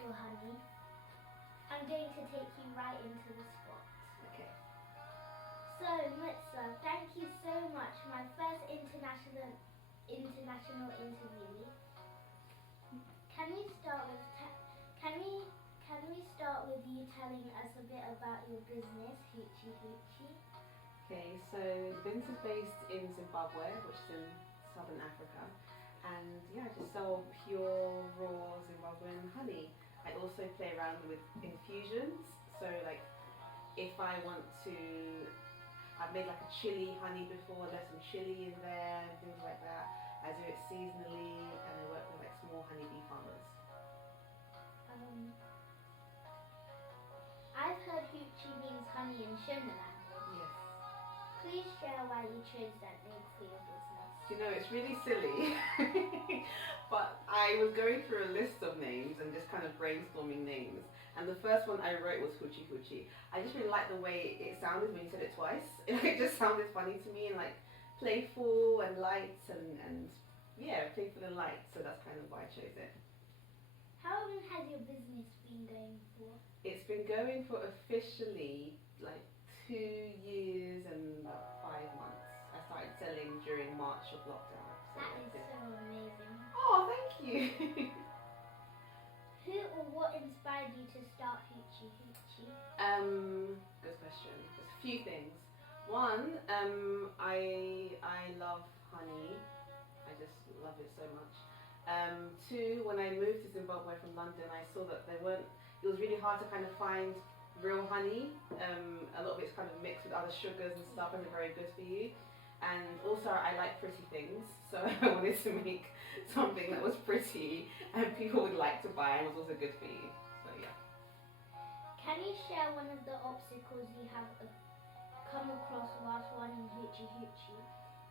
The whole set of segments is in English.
actual honey, I'm going to take you right into the spot. Okay. So, Mutsa, thank you so much, my first international interview. Can we start with you telling us a bit about your business, Huchi Huchi? Okay, so the business is based in Zimbabwe, which is in southern Africa, and yeah, I just sell pure raw Zimbabwean honey. I also play around with infusions, so like if I want to, I've made like a chili honey before, there's some chili in there, things like that. I do it seasonally, and I work with like small honeybee farmers. I've heard Huchi means honey in Shona language. Yes. Please share why you chose that name for your business. You know, it's really silly, but I was going through a list of names and just kind of brainstorming names. And the first one I wrote was Huchi Huchi. I just really liked the way it sounded when you said it twice. It just sounded funny to me and like playful and light and yeah, playful and light. So that's kind of why I chose it. How long has your business been going for? It's been going for officially like 2 years and about 5 months. I started selling during March of lockdown. So That is so amazing. Oh, thank you. Who or what inspired you to start Huchi Huchi? Good question. There's a few things. One, I love honey. I just love it so much. Two, when I moved to Zimbabwe from London, I saw that it was really hard to kind of find real honey. A lot of it's kind of mixed with other sugars and stuff, and they're very good for you. And also I like pretty things, so I wanted to make something that was pretty and people would like to buy and was also good for you. So yeah. Can you share one of the obstacles you have come across whilst running Huchi Huchi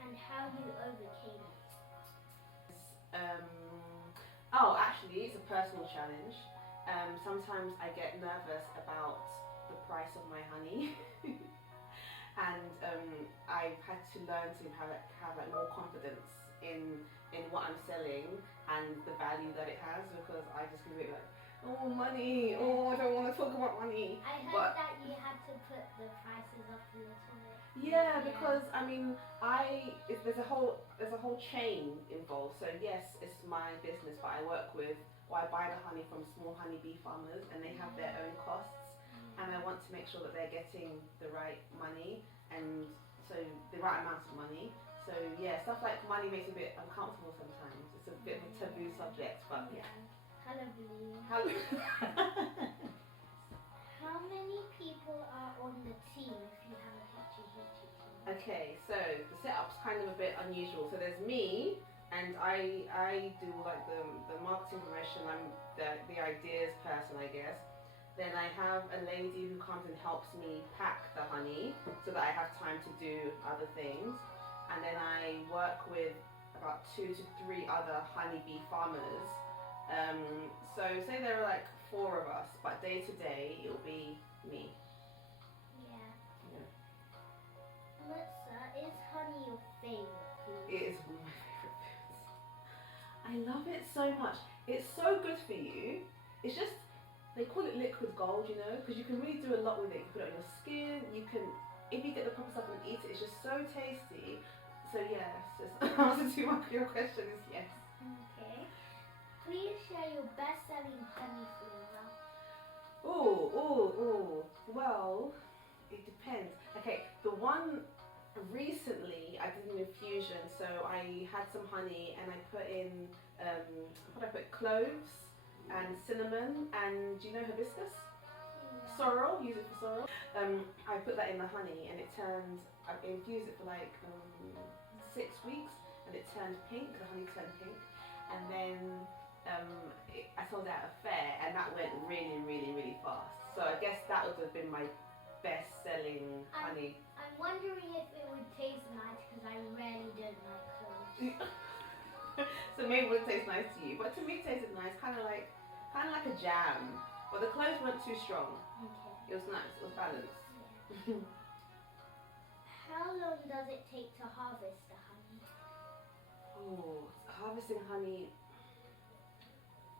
and how you overcame it? Actually, it's a personal challenge. Sometimes I get nervous about the price of my honey. And I've had to learn to have like more confidence in what I'm selling and the value that it has, because I just can be like, oh, money, oh, I don't want to talk about money. I heard that you had to put the prices up a little bit. Yeah, because I mean, there's a whole chain involved. So yes, it's my business, but I buy the honey from small honeybee farmers, and they have their own costs. And I want to make sure that they're getting the right money, and so the right amount of money. So yeah, stuff like money makes it a bit uncomfortable sometimes. It's a bit of a taboo subject, but yeah. How many people are on the team if you have a Huchi Huchi team? Okay, so the setup's kind of a bit unusual. So there's me, and I do like the marketing promotion. I'm the ideas person, I guess. Then I have a lady who comes and helps me pack the honey so that I have time to do other things. And then I work with about 2 to 3 other honeybee farmers. So say there are like 4 of us, but day to day it'll be me. Yeah. Yeah. Mutsa, is honey your favourite food? It is one of my favourite foods. I love it so much. It's so good for you. It's just, they call it liquid gold, you know, because you can really do a lot with it. You can put it on your skin, you can, if you get the proper stuff and eat it, it's just so tasty. So yes, just answer to your question is yes. Okay. Please share your best-selling honey flavour. Well, it depends. Okay, the one recently I did an infusion, so I had some honey and I put in, cloves and cinnamon and, do you know hibiscus? Yeah. Sorrel, use it for sorrel. I put that in the honey and I infused it for like 6 weeks and it turned pink, the honey turned pink. And then I sold it at a fair and that went really, really, really fast. So I guess that would have been my best selling honey. I'm wondering if it would taste nice because I really don't like cloves. So maybe it would taste nice to you, but to me it tasted nice, kind of like a jam. But the cloves weren't too strong. Okay. It was nice, it was balanced. Yeah. How long does it take to harvest the honey? Oh, harvesting honey.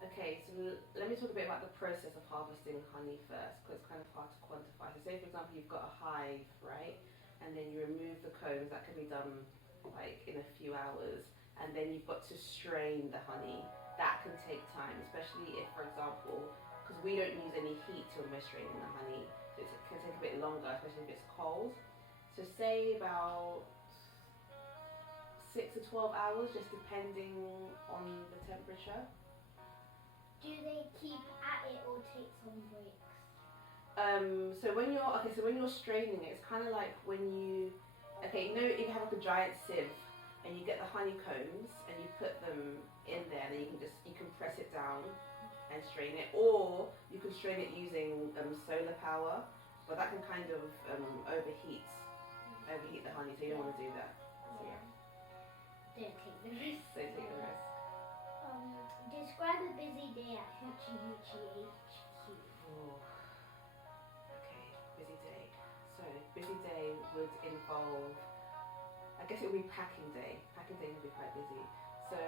Okay, so let me talk a bit about the process of harvesting honey first, because it's kind of hard to quantify. So say, for example, you've got a hive, right? And then you remove the combs. That can be done like in a few hours. And then you've got to strain the honey. That can take time, especially if, for example, because we don't use any heat when we're straining the honey, so it can take a bit longer, especially if it's cold. So say about 6 to 12 hours, just depending on the temperature. Do they keep at it or take some breaks? So when you're straining it, it's kind of like when you, you know, if you have like a giant sieve and you get the honeycombs and you put them in there, and then you can press it down and strain it, or you can strain it using solar power, but that can kind of overheat the honey, so you don't want to do that. So, yeah. Don't take the risk. Don't take the risk. Describe a busy day at Huchi Huchi HQ. Oh, okay, busy day. So busy day would involve, I guess it would be packing day. Packing day would be quite busy. So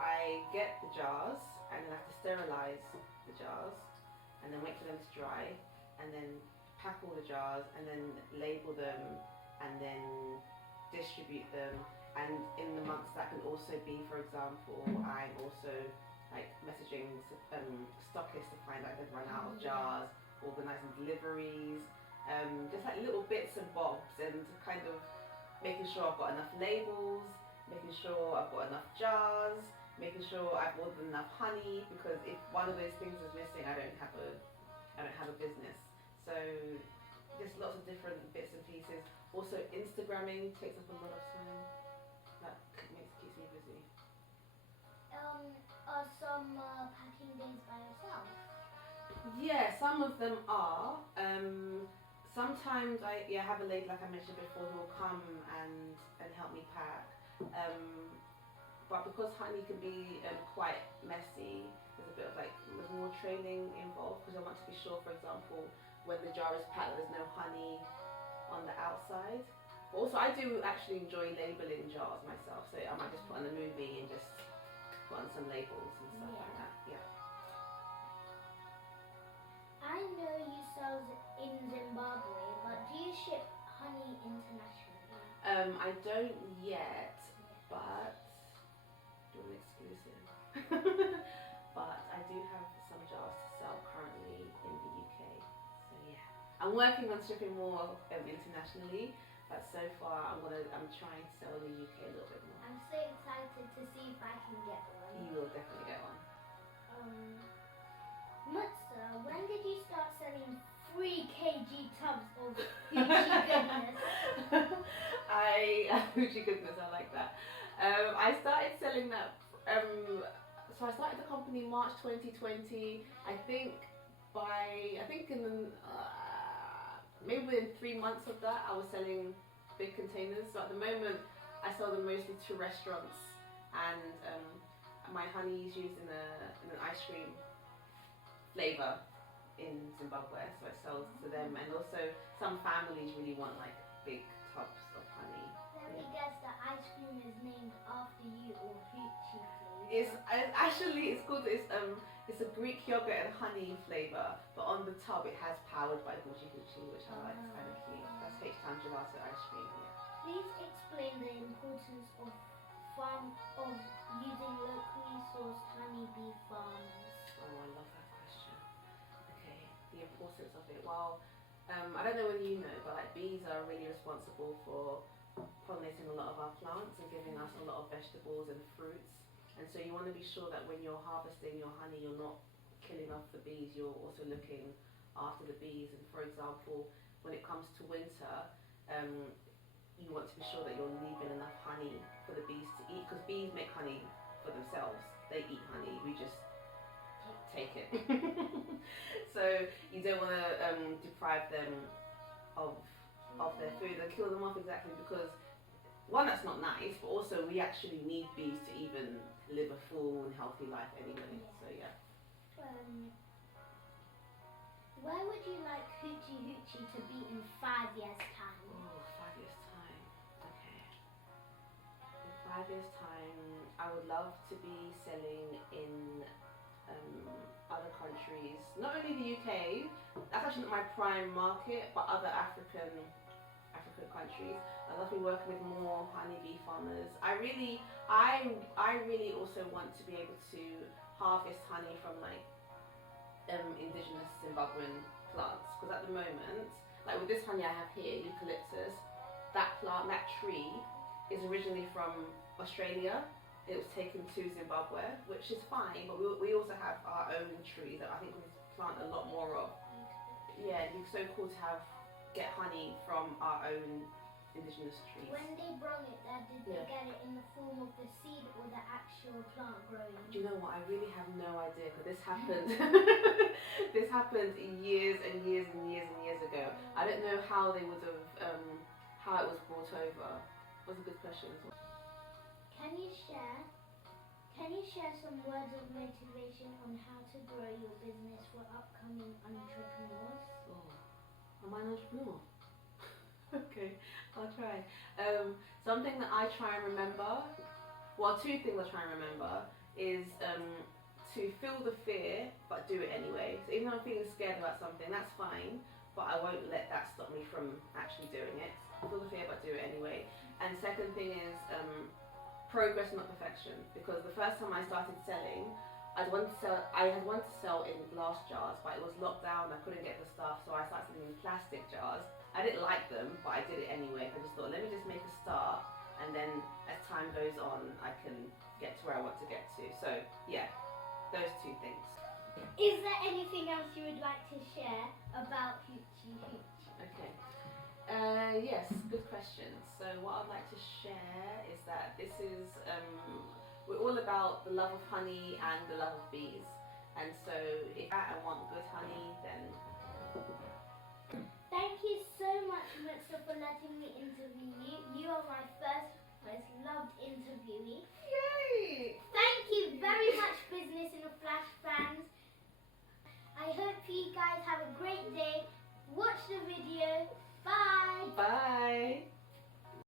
I get the jars and then I have to sterilize the jars and then wait for them to dry and then pack all the jars and then label them and then distribute them. And in the months that can also be, for example, I'm also like messaging stockists to find out if they've run out of jars, organising deliveries, just like little bits and bobs, and kind of making sure I've got enough labels, making sure I've got enough jars, making sure I've ordered enough honey, because if one of those things is missing, I don't have a business. So just lots of different bits and pieces. Also, Instagramming takes up a lot of time. That keeps me busy. Are some packing days by yourself? Yeah, some of them are. Sometimes I have a lady, like I mentioned before, who will come and help me pack. But because honey can be quite messy, there's more training involved, because I want to be sure, for example, when the jar is packed, there's no honey on the outside. But also, I do actually enjoy labeling jars myself, so I might just put on a movie and just put on some labels and stuff like that. Yeah. I know you sell in Zimbabwe, but do you ship honey internationally? I don't yet, but do an exclusive. But I do have some jars to sell currently in the UK. So yeah, I'm working on shipping more internationally, but so far I'm trying to sell in the UK a little bit more. I'm so excited to see if I can get one. You will definitely get one. Mutsa, when did you start selling 3 kg tubs of Huchi goodness? Huchi goodness, I like that. I started selling that. So I started the company March 2020. I think in maybe within 3 months of that, I was selling big containers. So at the moment, I sell them mostly to restaurants, and my honey is used in an ice cream flavour in Zimbabwe, so I sell to them, and also some families really want like big tubs of honey. Let me guess, the ice cream is named after you, or Huchi flavour. It's a Greek yogurt and honey flavour, but on the tub it has powered by Huchi Huchi, which I like. It's kind of cute. That's H-Town gelato ice cream. Yeah. Please explain the importance of using locally sourced honeybee farmers. Oh, I love that question. Okay, the importance of it. Well, I don't know whether you know, but like bees are really responsible for pollinating a lot of our plants and giving us a lot of vegetables and fruits. And so you want to be sure that when you're harvesting your honey, you're not killing off the bees, you're also looking after the bees. And for example, when it comes to winter, you want to be sure that you're leaving enough honey for the bees to eat, because bees make honey for themselves. They eat honey, we just take it. So you don't want to deprive them of their food and kill them off, exactly, because one, that's not nice, but also we actually need bees to even live a full and healthy life anyway. So yeah. Where would you like Huchi Huchi to be in 5 years' time? Oh, 5 years' time. Okay. In 5 years' time, I would love to be selling in other countries, not only the UK. That's actually not my prime market, but other African countries. I love working with more honeybee farmers. I really also want to be able to harvest honey from like indigenous Zimbabwean plants, because at the moment, like with this honey I have here, eucalyptus, that tree is originally from Australia. It was taken to Zimbabwe, which is fine, but we also have our own trees that I think we plant a lot more of. Yeah, it'd be so cool to get honey from our own indigenous trees. When they brought it there, did they get it in the form of the seed or the actual plant growing? Do you know what? I really have no idea, because this happened. This happened years and years and years and years ago. I don't know how they would have, how it was brought over. That's a good question as well. Can you share some words of motivation on how to grow your business for upcoming entrepreneurs? Oh, am I an entrepreneur? Okay, I'll try. Something that I try and remember, well, two things I try and remember is to feel the fear but do it anyway. So even though I'm feeling scared about something, that's fine, but I won't let that stop me from actually doing it. Feel the fear but do it anyway. And second thing is progress, not perfection, because the first time I started selling, I had wanted to sell in glass jars, but it was locked down, I couldn't get the stuff, so I started selling in plastic jars. I didn't like them, but I did it anyway. I just thought, let me just make a start, and then as time goes on, I can get to where I want to get to. So yeah, those two things. Is there anything else you would like to share about Huchi Huchi? Okay. Yes, good question. So what I'd like to share is that this is, we're all about the love of honey and the love of bees. And so if I want good honey, then... Thank you so much, Mutsa, for letting me interview you. You are my first most loved interviewee. Yay! Thank you very much, Business in a Flash fans. I hope you guys have a great day. Watch the video. Bye. Bye.